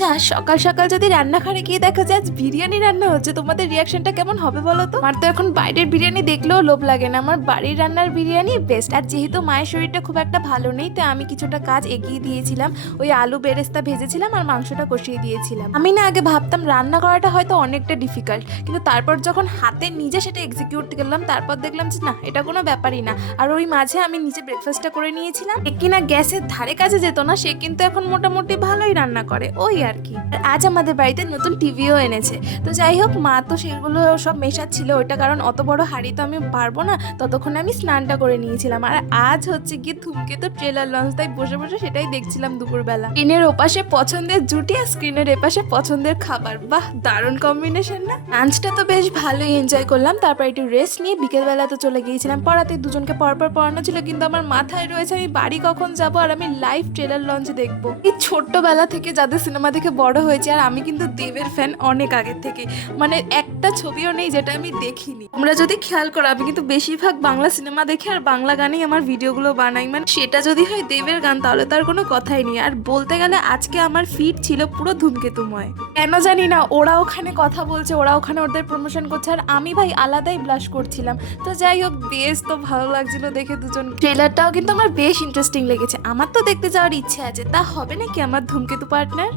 আচ্ছা সকাল সকাল যদি রান্নাঘরে গিয়ে দেখা যায় আজ বিরিয়ানি রান্না হচ্ছে, তোমাদের রিয়াকশনটা কেমন হবে বলো তো? আমার তো এখন বাইরের বিরিয়ানি দেখলেও লোভ লাগে না। আমার বাড়ির রান্নার বিরিয়ানি বেস্ট আর যেহেতু মায়ের শরীরটা খুব একটা ভালো নেই তাই আমি কিছুটা কাজ এগিয়ে দিয়েছিলাম। ওই আলু বেরেস্তা ভেজেছিলাম আর মাংসটা কষিয়ে দিয়েছিলাম। আমি না আগে ভাবতাম রান্না করাটা হয়তো অনেকটা ডিফিকাল্ট কিন্তু তারপর যখন হাতে নিজে সেটা এক্সিকিউট করলাম, তারপর দেখলাম যে না, এটা কোনো ব্যাপারই না। আর ওই মাঝে আমি নিজে ব্রেকফাস্টটা করে নিয়েছিলাম। কিনা গ্যাসের ধারে কাছে যেত না, সে কিন্তু এখন মোটামুটি ভালোই রান্না করে। ওই আর কি আজ আমাদের বাড়িতে নতুন টিভিও এনেছে। তো যাই হোক, মা তো সেগুলো সব মেশাচ্ছিল ওইটা কারণ অত বড় হাঁড়ি তো আমি পারব না, ততক্ষণে আমি স্নানটা করে নিয়েছিলাম। আর আজ হচ্ছে গিয়ে থুমকে তো ট্রেলার লঞ্চ তাই বসে বসে সেটাই দেখছিলাম দুপুরবেলা। স্ক্রিনের ওপাশে পছন্দের জুটি আর স্ক্রিনের এপাশে পছন্দের খাবার। বাহ, দারুণ কম্বিনেশন না? লাঞ্চটা তো বেশ ভালোই এনজয় করলাম। তারপর একটু রেস্ট নিয়ে বিকেলবেলা তো চলে গিয়েছিলাম। পড়াতে দুজনকে পরপর পড়ানো ছিল, কিন্তু আমার মাথায় রয়েছে আমি বাড়ি কখন যাব আর আমি লাইভ ট্রেলার লঞ্চ দেখব। এই ছোট্টবেলা থেকে যাদের সিনেমা দেখে বড় হয়েছে আর আমি কিন্তু দেবের ফ্যান অনেক আগের থেকে। মানে একটা ছবিও নেই যেটা আমি দেখিনি। তোমরা যদি খেয়াল করো, আমি কিন্তু বেশিরভাগ বাংলা সিনেমা দেখে আর বাংলা গানেই আমার ভিডিওগুলো বানাই। মানে সেটা যদি হয় দেবের গান, তাহলে তার কোনো কথাই নেই। আর বলতে গেলে আজকে আমার ফিট ছিল পুরো ধূমকেতুময়। কেন জানি না, ওরা ওখানে কথা বলছে, ওরা ওখানে ওদের প্রমোশন করছে, আর আমি ভাই আলাদাই ব্লাশ করছিলাম। তো যাই হোক, বেশ তো ভালো লাগছিল দেখে দুজন। ট্রেলারটাও কিন্তু আমার বেশ ইন্টারেস্টিং লেগেছে। আমার তো দেখতে যাওয়ার ইচ্ছে আছে। তা হবে নাকি আমার ধূমকেতু পার্টনার